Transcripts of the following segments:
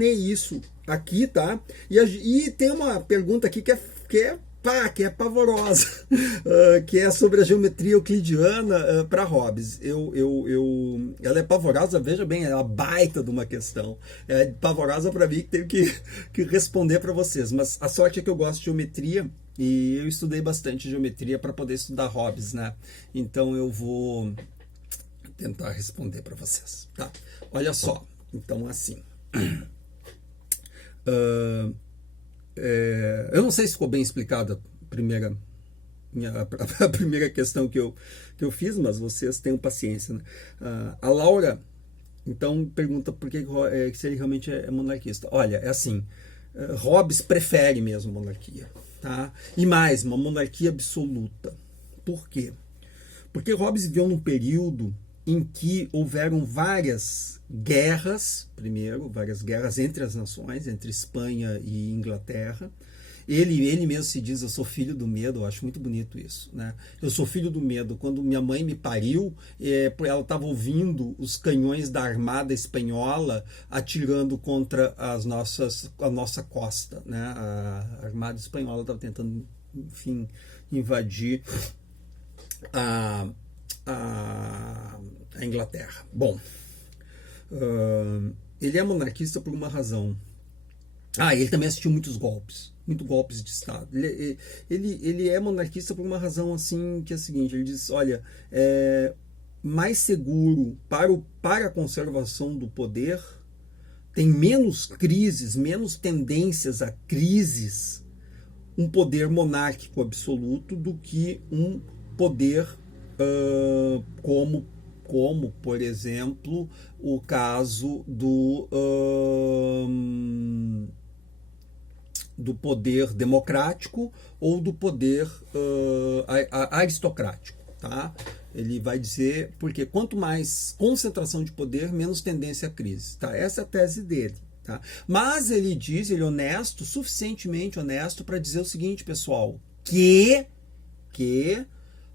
isso aqui, tá? E tem uma pergunta aqui que é pavorosa, que é sobre a geometria euclidiana para Hobbes. Ela é pavorosa, veja bem, é uma baita de uma questão. É pavorosa para mim que tenho que responder para vocês. Mas a sorte é que eu gosto de geometria e eu estudei bastante geometria para poder estudar Hobbes, né? Então eu vou tentar responder para vocês, tá? Olha só, então assim. Eu não sei se ficou bem explicada a primeira questão que eu fiz, mas vocês tenham paciência, né? A Laura, então, pergunta por que se ele realmente é monarquista. Olha, é assim, Hobbes prefere mesmo monarquia, tá? E mais, uma monarquia absoluta. Por quê? Porque Hobbes viveu num período em que houveram várias guerras, várias guerras entre as nações, entre Espanha e Inglaterra. Ele mesmo se diz, eu sou filho do medo, eu acho muito bonito isso, né? Eu sou filho do medo. Quando minha mãe me pariu, ela estava ouvindo os canhões da Armada Espanhola atirando contra a nossa costa, né? A Armada Espanhola estava tentando, enfim, invadir a Inglaterra. Bom, ele é monarquista por uma razão. Ele também assistiu muitos golpes de Estado. Ele é monarquista por uma razão assim, que é a seguinte, ele diz, olha, mais seguro para a conservação do poder, tem menos crises, menos tendências a crises, um poder monárquico absoluto do que um poder como, por exemplo, o caso do poder democrático ou do poder aristocrático, tá? Ele vai dizer, porque quanto mais concentração de poder, menos tendência à crise, tá? Essa é a tese dele, tá? Mas ele diz, ele é honesto, suficientemente honesto para dizer o seguinte, pessoal, que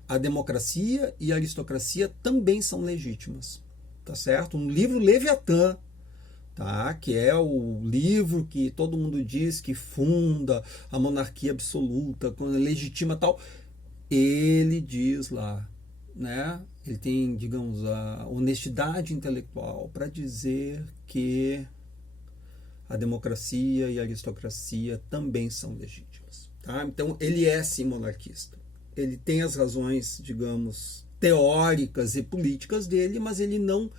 a democracia e a aristocracia também são legítimas, tá certo? Um livro Leviatã, tá? Que é o livro que todo mundo diz que funda a monarquia absoluta, legitima tal, ele diz lá, né? Ele tem, digamos, a honestidade intelectual para dizer que a democracia e a aristocracia também são legítimas, tá? Então ele é sim monarquista. Ele tem as razões, digamos, teóricas e políticas dele, mas ele não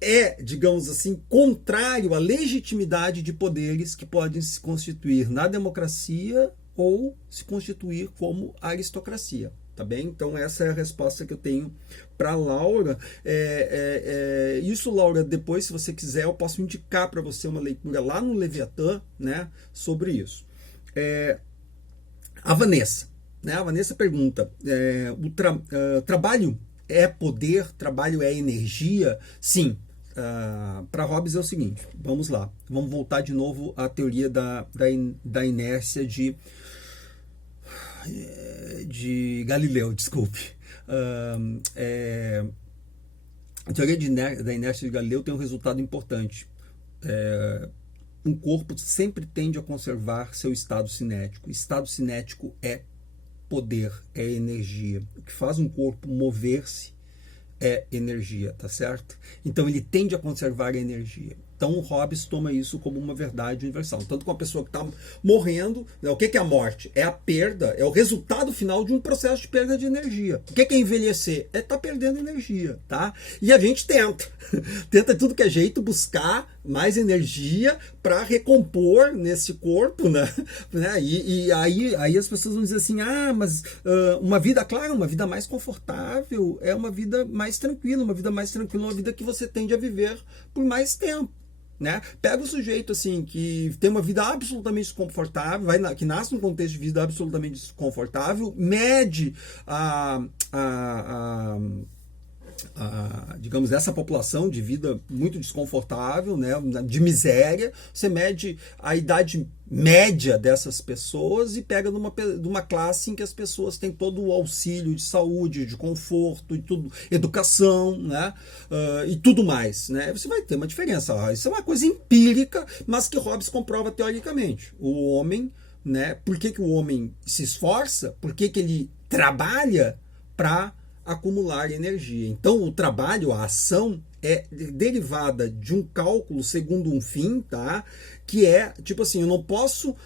é, digamos assim, contrário à legitimidade de poderes que podem se constituir na democracia ou se constituir como aristocracia, tá bem? Então essa é a resposta que eu tenho para Laura. Isso, Laura, depois, se você quiser, eu posso indicar para você uma leitura lá no Leviatã, né, sobre isso. A Vanessa. Né? A Vanessa pergunta, trabalho é poder, trabalho é energia? Sim. Para Hobbes é o seguinte, vamos lá, vamos voltar de novo à teoria da inércia de Galileu, desculpe. A teoria da inércia de Galileu tem um resultado importante. Um corpo sempre tende a conservar seu estado cinético. O estado cinético é poder, é energia. O que faz um corpo mover-se é energia, tá certo? Então ele tende a conservar a energia. Então o Hobbes toma isso como uma verdade universal. Tanto com a pessoa que está morrendo, né, o que é a morte? É a perda, é o resultado final de um processo de perda de energia. O que é envelhecer? É estar perdendo energia, tá? E a gente tenta tudo que é jeito buscar mais energia para recompor nesse corpo, né? E aí as pessoas vão dizer assim, mas uma vida, claro, uma vida mais confortável é uma vida mais tranquila, uma vida que você tende a viver por mais tempo. Né? Pega o sujeito assim que tem uma vida absolutamente desconfortável, que nasce num contexto de vida absolutamente desconfortável, mede digamos, essa população de vida muito desconfortável, né, de miséria, você mede a idade média dessas pessoas e pega numa classe em que as pessoas têm todo o auxílio de saúde, de conforto, e tudo, educação, né, e tudo mais, né? Você vai ter uma diferença. Isso é uma coisa empírica, mas que Hobbes comprova teoricamente. O homem, né, por que o homem se esforça? Por que ele trabalha para acumular energia? Então, o trabalho, a ação, é derivada de um cálculo segundo um fim, tá? Que é, tipo assim, eu não posso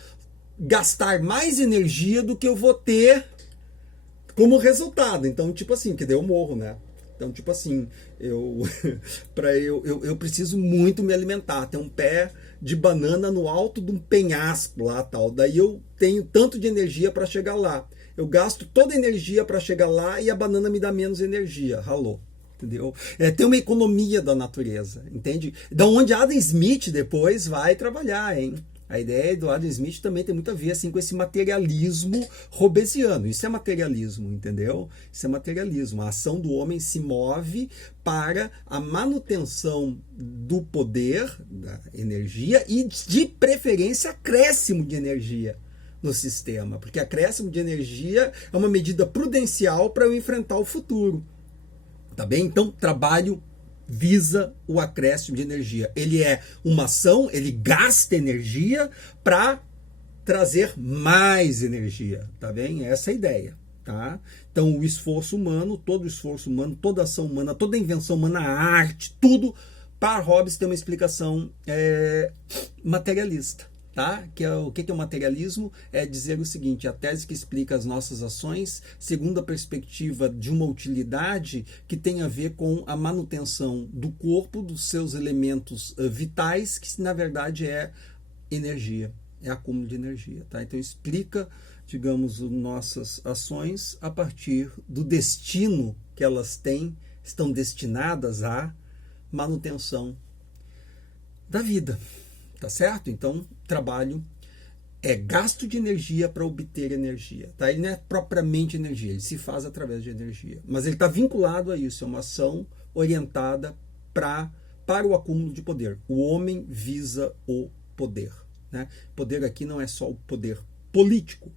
gastar mais energia do que eu vou ter como resultado. Então, tipo assim, que daí eu morro, né? Então, tipo assim, eu preciso muito me alimentar. Tem um pé de banana no alto de um penhasco lá, tal. Daí eu tenho tanto de energia para chegar lá. Eu gasto toda a energia para chegar lá e a banana me dá menos energia. Ralou. Entendeu? Tem uma economia da natureza, entende? Da onde Adam Smith depois vai trabalhar, hein? A ideia do Adam Smith também tem muito a ver assim, com esse materialismo hobbesiano. Isso é materialismo, entendeu? Isso é materialismo. A ação do homem se move para a manutenção do poder, da energia e, de preferência, acréscimo de energia no sistema. Porque acréscimo de energia é uma medida prudencial para eu enfrentar o futuro. Tá bem? Então, trabalho visa o acréscimo de energia. Ele é uma ação, ele gasta energia para trazer mais energia, tá bem? Essa é a ideia, tá? Então, o esforço humano, todo esforço humano, toda ação humana, toda invenção humana, a arte, tudo, para Hobbes tem uma explicação materialista. Tá? O que é o materialismo? É dizer o seguinte: a tese que explica as nossas ações segundo a perspectiva de uma utilidade que tem a ver com a manutenção do corpo, dos seus elementos vitais, que na verdade é energia, é acúmulo de energia. Tá? Então explica, digamos, nossas ações a partir do destino que elas têm, estão destinadas à manutenção da vida. Tá certo? Então, trabalho é gasto de energia para obter energia. Tá? Ele não é propriamente energia, ele se faz através de energia. Mas ele está vinculado a isso, é uma ação orientada para o acúmulo de poder. O homem visa o poder. Né? Poder aqui não é só o poder político,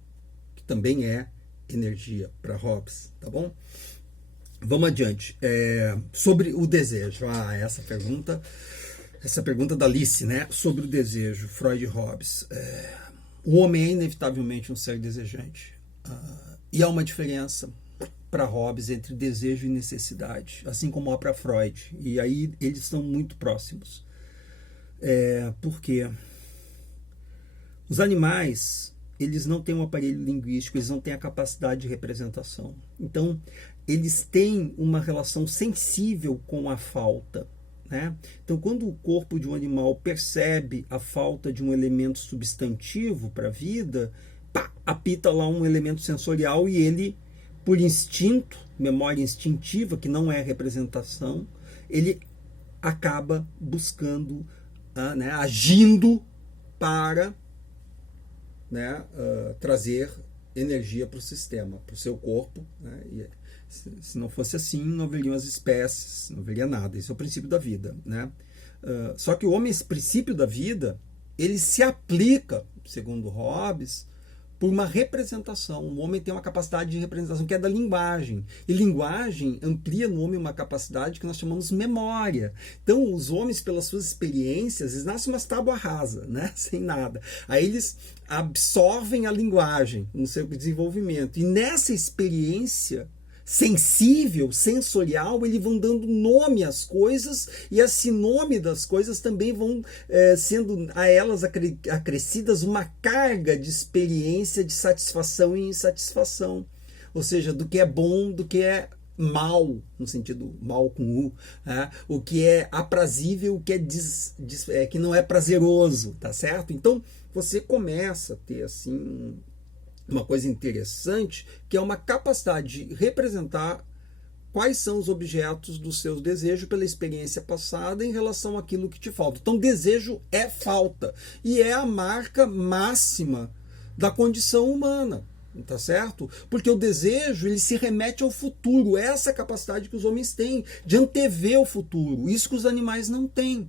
que também é energia para Hobbes. Tá bom? Vamos adiante. Sobre o desejo. Essa pergunta da Alice, né? Sobre o desejo, Freud e Hobbes. O homem é inevitavelmente um ser desejante. E há uma diferença para Hobbes entre desejo e necessidade, assim como há para Freud. E aí eles estão muito próximos. Porque os animais, eles não têm um aparelho linguístico, eles não têm a capacidade de representação. Então, eles têm uma relação sensível com a falta. Né? Então, quando o corpo de um animal percebe a falta de um elemento substantivo para a vida, apita lá um elemento sensorial e ele, por instinto, memória instintiva, que não é representação, ele acaba buscando, né, agindo para, né, trazer energia para o sistema, para o seu corpo, né? Se não fosse assim, não haveriam as espécies, não haveria nada. Isso é o princípio da vida, né? Só que o homem, esse princípio da vida, ele se aplica, segundo Hobbes, por uma representação. O homem tem uma capacidade de representação que é da linguagem. E linguagem amplia no homem uma capacidade que nós chamamos memória. Então, os homens, pelas suas experiências, eles nascem umas tábuas rasas, né? Sem nada. Aí eles absorvem a linguagem no seu desenvolvimento. E nessa experiência sensível, sensorial, eles vão dando nome às coisas, e esse nome das coisas também vão sendo a elas acrescidas uma carga de experiência, de satisfação e insatisfação. Ou seja, do que é bom, do que é mal, no sentido mal com U, né? O que é aprazível, o que é que não é prazeroso, tá certo? Então, você começa a ter assim uma coisa interessante, que é uma capacidade de representar quais são os objetos dos seus desejos pela experiência passada em relação àquilo que te falta. Então, desejo é falta. E é a marca máxima da condição humana. tá certo? Porque o desejo, ele se remete ao futuro, essa capacidade que os homens têm de antever o futuro, isso que os animais não têm,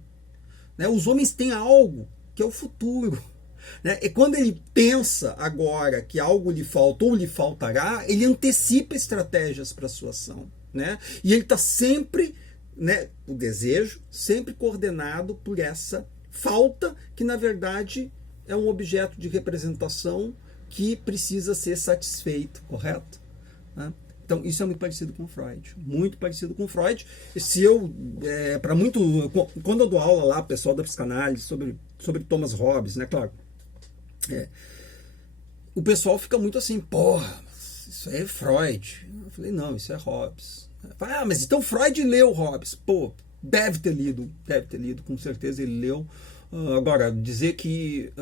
né? Os homens têm algo que é o futuro, né? E quando ele pensa agora que algo lhe falta ou lhe faltará, ele antecipa estratégias para a sua ação, né? E ele está sempre, né, o desejo sempre coordenado por essa falta que na verdade é um objeto de representação que precisa ser satisfeito, correto? Né? Então isso é muito parecido com Freud, muito parecido com Freud. Se eu, para muito, quando eu dou aula lá, pessoal da psicanálise sobre Thomas Hobbes, né, claro, o pessoal fica muito assim, porra, isso aí é Freud. Eu falei, não, isso é Hobbes. Ah, mas então Freud leu Hobbes. Pô, deve ter lido, com certeza ele leu. Agora, dizer que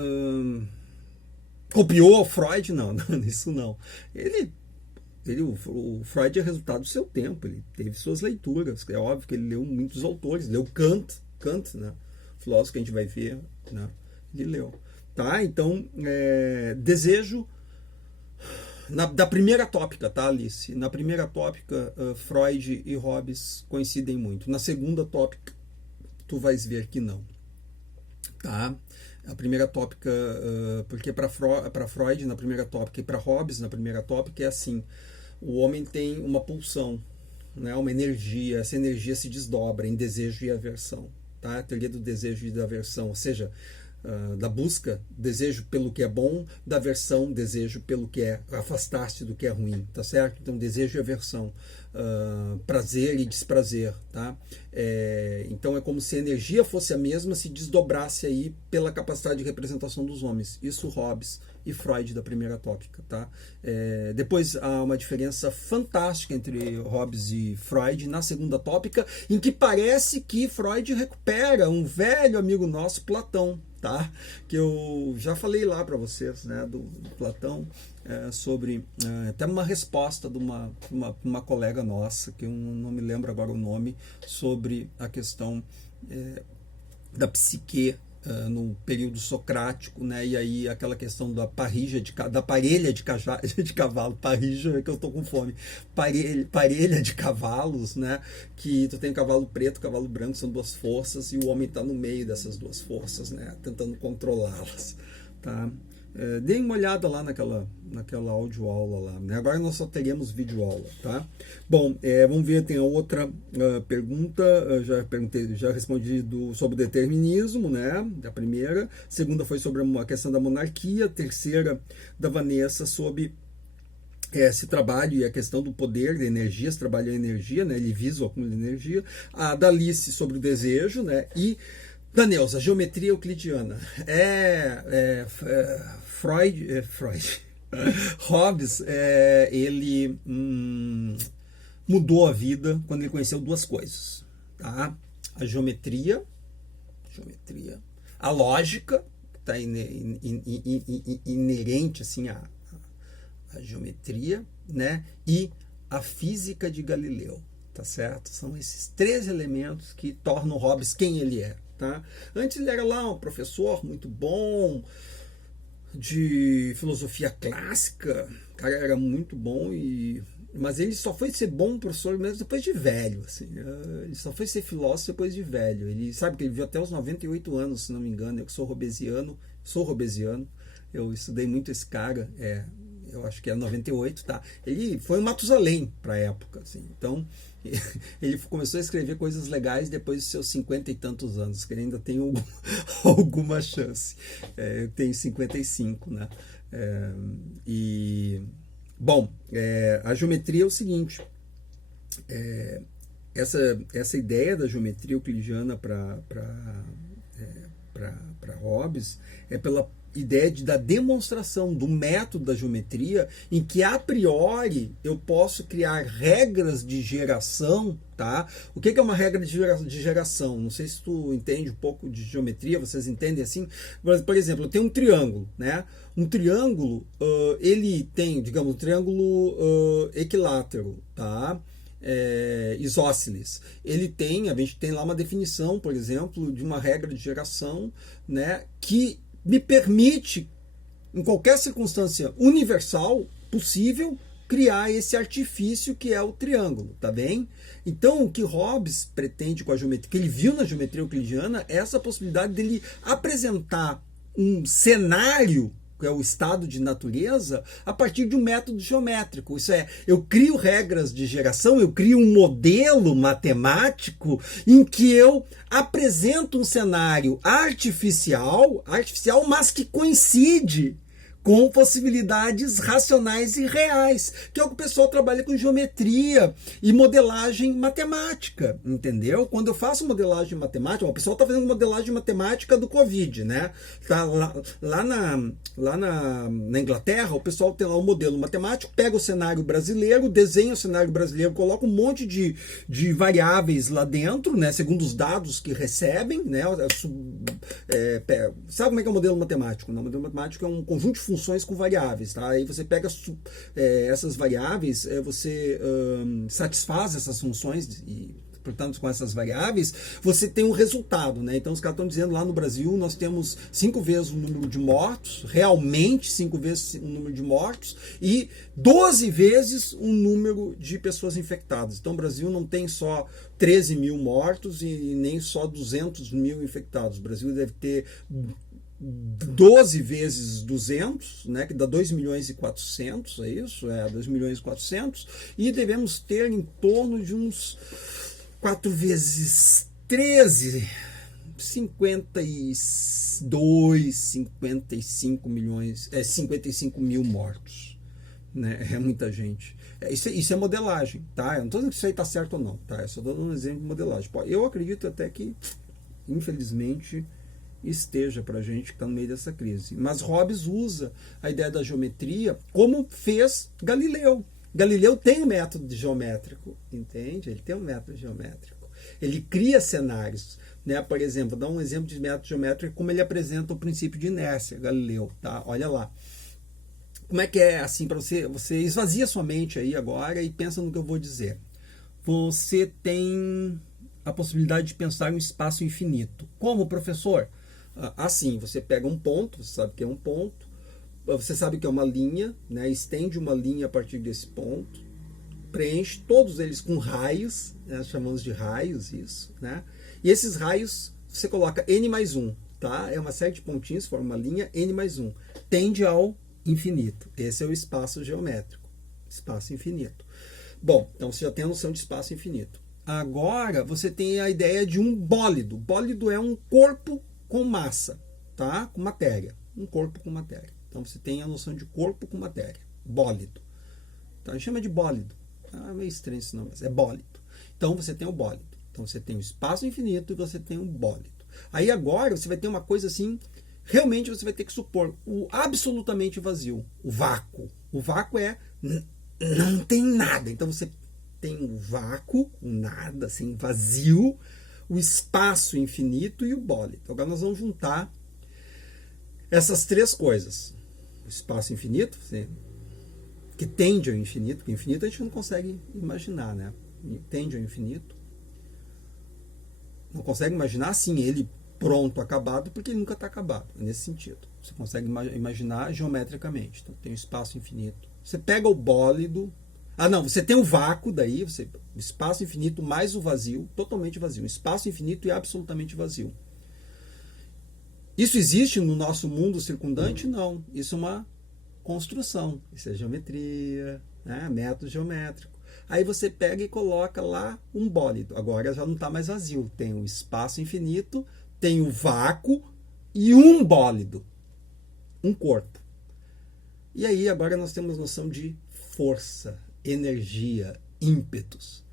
copiou Freud, não, isso não. O Freud é resultado do seu tempo, ele teve suas leituras, é óbvio que ele leu muitos autores, leu Kant, né, filósofo que a gente vai ver, né, ele leu. Tá? Então, desejo, da primeira tópica, tá, Alice? Na primeira tópica, Freud e Hobbes coincidem muito. Na segunda tópica, tu vais ver que não. Tá? A primeira tópica, porque para Freud, na primeira tópica, e para Hobbes, na primeira tópica, é assim: o homem tem uma pulsão, né, uma energia, essa energia se desdobra em desejo e aversão. Tá? A teoria do desejo e da aversão, ou seja, da busca, desejo pelo que é bom, da aversão, desejo pelo que é afastar-se do que é ruim, tá certo? Então, desejo e aversão, prazer e desprazer, tá? Então, é como se a energia fosse a mesma, se desdobrasse aí pela capacidade de representação dos homens. Isso Hobbes e Freud da primeira tópica, tá? Depois há uma diferença fantástica entre Hobbes e Freud na segunda tópica, em que parece que Freud recupera um velho amigo nosso, Platão, tá? Que eu já falei lá para vocês, né, do Platão, sobre até uma resposta de uma colega nossa, que eu não me lembro agora o nome, sobre a questão da psique no período socrático, né? E aí aquela questão da parelha de cavalo, parrija, é que eu tô com fome, parelha de cavalos, né? Que tu tem cavalo preto, cavalo branco, são duas forças e o homem está no meio dessas duas forças, né? Tentando controlá-las, tá? Dê uma olhada lá naquela audioaula lá, né? Agora nós só teremos videoaula, tá? Bom, vamos ver, tem a outra pergunta, já respondi sobre o determinismo, né? A primeira. Segunda foi sobre a questão da monarquia. A terceira, da Vanessa, sobre esse trabalho e a questão do poder, da energia, se trabalha a energia, né? Ele visa o acúmulo de energia. A da Alice sobre o desejo, né? E da Neuza, geometria euclidiana. Freud. Hobbes, ele mudou a vida quando ele conheceu duas coisas, tá? A geometria, a lógica, que está inerente assim à geometria, né? E a física de Galileu, tá certo? São esses três elementos que tornam Hobbes quem ele é, tá? Antes ele era lá um professor muito bom de filosofia clássica, o cara era muito bom, mas ele só foi ser bom professor mesmo depois de velho, assim. Ele só foi ser filósofo depois de velho. Ele sabe que ele viveu até os 98 anos, se não me engano. Eu que sou robesiano, eu estudei muito esse cara, eu acho que é 98, tá? Ele foi um Matusalém para a época, assim. Então, ele começou a escrever coisas legais depois dos seus 50 e tantos anos, que ele ainda tem alguma chance. Eu tenho 55, né? Bom, a geometria é o seguinte, essa ideia da geometria euclidiana para Hobbes é pela ideia da demonstração do método da geometria, em que a priori eu posso criar regras de geração, tá? O que é uma regra de geração? Não sei se tu entende um pouco de geometria, vocês entendem assim? Por exemplo, eu tenho um triângulo, né? Um triângulo, ele tem, digamos, um triângulo equilátero, tá? Isósceles. A gente tem lá uma definição, por exemplo, de uma regra de geração, né, que me permite, em qualquer circunstância universal, possível criar esse artifício que é o triângulo, tá bem? Então, o que Hobbes pretende com a geometria, que ele viu na geometria euclidiana, é essa possibilidade dele apresentar um cenário, que é o estado de natureza, a partir de um método geométrico. Isso é, eu crio regras de geração, eu crio um modelo matemático em que eu apresento um cenário artificial, mas que coincide com possibilidades racionais e reais, que é o que o pessoal trabalha com geometria e modelagem matemática, entendeu? Quando eu faço modelagem matemática, o pessoal está fazendo modelagem matemática do Covid, né? Tá lá na Inglaterra, o pessoal tem lá um modelo matemático, pega o cenário brasileiro, desenha o cenário brasileiro, coloca um monte de variáveis lá dentro, né? Segundo os dados que recebem, né? Sabe como é que é o modelo matemático? O modelo matemático é um conjunto de funções com variáveis, tá? Aí você pega essas variáveis, você satisfaz essas funções e, portanto, com essas variáveis, você tem um resultado, né? Então, os caras estão dizendo lá no Brasil, nós temos 5 vezes o número de mortos, realmente 5 vezes o número de mortos, e 12 vezes o número de pessoas infectadas. Então, o Brasil não tem só 13 mil mortos e nem só 200 mil infectados. O Brasil deve ter 12 vezes 200, né, que dá 2 milhões e 400, é isso? 2 milhões e 400, e devemos ter em torno de uns 4 vezes 13, 55 milhões, 55 mil mortos, né? É muita gente. Isso é modelagem, tá? Eu não estou dizendo que isso aí está certo ou não, tá? Eu só estou dando um exemplo de modelagem. Eu acredito até que, infelizmente, esteja para a gente que está no meio dessa crise. Mas Hobbes usa a ideia da geometria como fez Galileu. Galileu tem um método geométrico, entende? Ele tem um método geométrico. Ele cria cenários, né? Por exemplo, vou dar um exemplo de método geométrico como ele apresenta o princípio de inércia, Galileu, tá? Olha lá. Como é que é assim para você esvazia sua mente aí agora e pensa no que eu vou dizer. Você tem a possibilidade de pensar em um espaço infinito. Como, professor? Assim, você pega um ponto, você sabe que é um ponto, você sabe que é uma linha, né? Estende uma linha a partir desse ponto, preenche todos eles com raios, né? Chamamos de raios isso, né? E esses raios você coloca n mais 1, tá? É uma série de pontinhos, forma uma linha, n mais 1, tende ao infinito. Esse é o espaço geométrico, espaço infinito. Bom, então você já tem a noção de espaço infinito. Agora você tem a ideia de um bólido. Bólido é um corpo com massa, tá? Com matéria. Um corpo com matéria. Então você tem a noção de corpo com matéria. Bólido. Então a gente chama de bólido. É meio estranho esse nome, mas é bólido. Então você tem o bólido. Então você tem o espaço infinito e você tem o bólido. Aí agora você vai ter uma coisa assim, realmente você vai ter que supor o absolutamente vazio, o vácuo. O vácuo não tem nada. Então você tem o vácuo, o nada, assim, vazio, o espaço infinito e o bólido. Agora nós vamos juntar essas três coisas. O espaço infinito, que tende ao infinito, porque infinito a gente não consegue imaginar, né? Tende ao infinito. Não consegue imaginar, assim, ele pronto, acabado, porque ele nunca está acabado. É nesse sentido. Você consegue imaginar geometricamente. Então tem o espaço infinito. Você pega o bólido. Você tem o vácuo daí, o espaço infinito mais o vazio, totalmente vazio. Espaço infinito e absolutamente vazio. Isso existe no nosso mundo circundante? Não. Isso é uma construção. Isso é geometria, né? Método geométrico. Aí você pega e coloca lá um bólido. Agora já não está mais vazio. Tem o espaço infinito, tem o vácuo e um bólido. Um corpo. E aí agora nós temos noção de força, energia, ímpetos.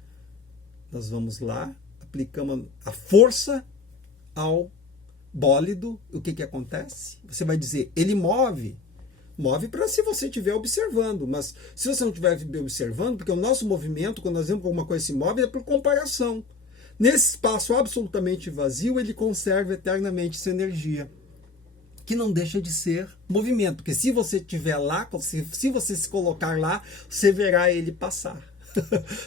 Nós vamos lá, aplicamos a força ao bólido. O que acontece? Você vai dizer, ele move para se você estiver observando, mas se você não estiver observando, porque o nosso movimento, quando nós vemos que alguma coisa se move, é por comparação. Nesse espaço absolutamente vazio, ele conserva eternamente essa energia, que não deixa de ser movimento, porque se você estiver lá, se você se colocar lá, você verá ele passar,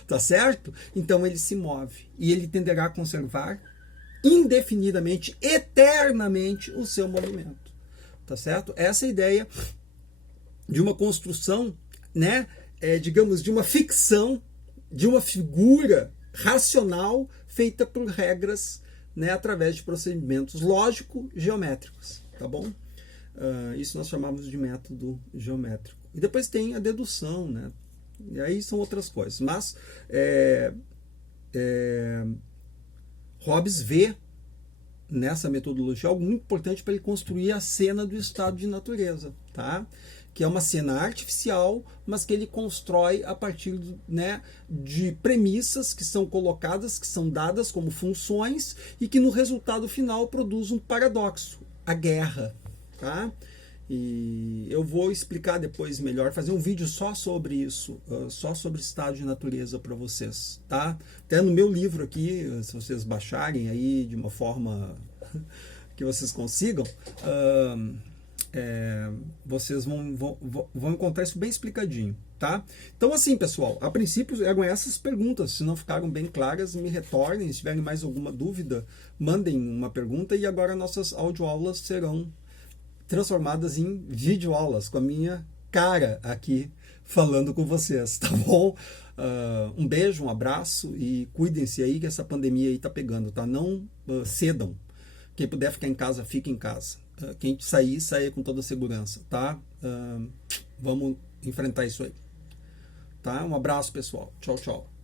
tá certo? Então ele se move, e ele tenderá a conservar indefinidamente, eternamente, o seu movimento, tá certo? Essa é a ideia de uma construção né, digamos, de uma ficção, de uma figura racional feita por regras, né, através de procedimentos lógico-geométricos, tá bom? Isso nós chamamos de método geométrico. E depois tem a dedução, né? E aí são outras coisas. Mas Hobbes vê nessa metodologia algo muito importante para ele construir a cena do estado de natureza, tá? Que é uma cena artificial, mas que ele constrói a partir, né, de premissas que são colocadas, que são dadas como funções e que no resultado final produz um paradoxo, a guerra, tá? E eu vou explicar depois melhor, fazer um vídeo só sobre isso, só sobre estado de natureza para vocês, tá? Até no meu livro aqui, se vocês baixarem aí de uma forma que vocês consigam, vocês vão encontrar isso bem explicadinho, tá? Então assim, pessoal, a princípio eram essas perguntas. Se não ficaram bem claras, me retornem. Se tiverem mais alguma dúvida, mandem uma pergunta. E agora nossas audioaulas serão transformadas em videoaulas, com a minha cara aqui falando com vocês, tá bom? Um beijo, um abraço e cuidem-se aí que essa pandemia aí tá pegando, tá? Não cedam. Quem puder ficar em casa, fique em casa. Quem sair, saia com toda a segurança, tá? Vamos enfrentar isso aí. Tá? Um abraço, pessoal. Tchau, tchau.